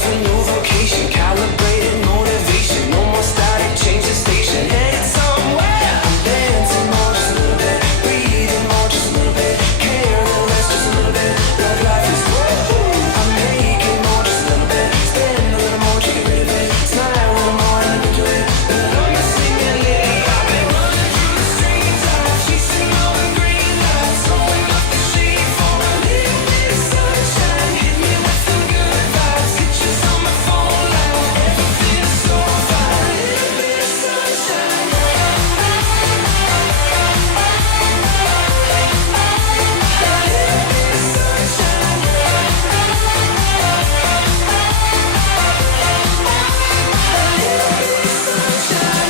myself a new vocation, calibrated motivation, no more static, change the station, headed somewhere. I'm dancing more, just a little bit, breathing more, just a little bit, care a little less, just a little bit. Love life is woo. I'm making more, just a little bit, spend a little more to get rid of it, smile a little more and into it. But I'm a singing lily, I've been running through the streets, I'm chasing all the green lights, going up the street for a little bit of sunshine. Hit me with some good vibes, pictures on my phone like everything is so fine. A little bit of sunshine. A little bit of sunshine.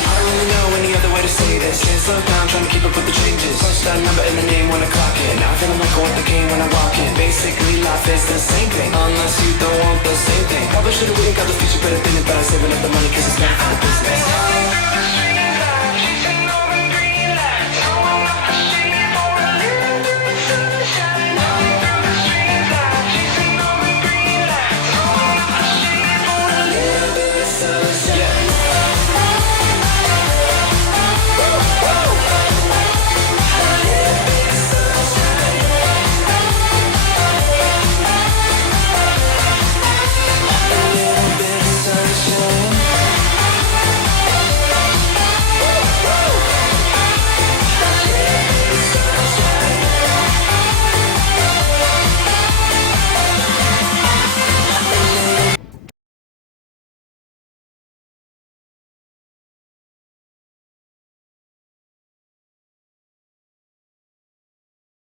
I don't really know any other way to say this. Can't slow down, trying to keep up with the changes. Punch that number in the name when I clock it. Now I feel like I want the game when I walk in. Basically, life is the same thing, unless you don't want the same thing. Probably should've waited, got the future better than it, but I'm saving up the money 'cause it's better for the business.